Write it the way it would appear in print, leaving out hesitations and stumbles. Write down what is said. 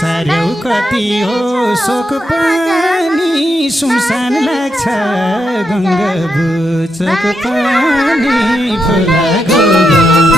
सार्यौ कति हो शोक पनि सुनसान लाग्छ गङ्गा बुचक पनि फुलाको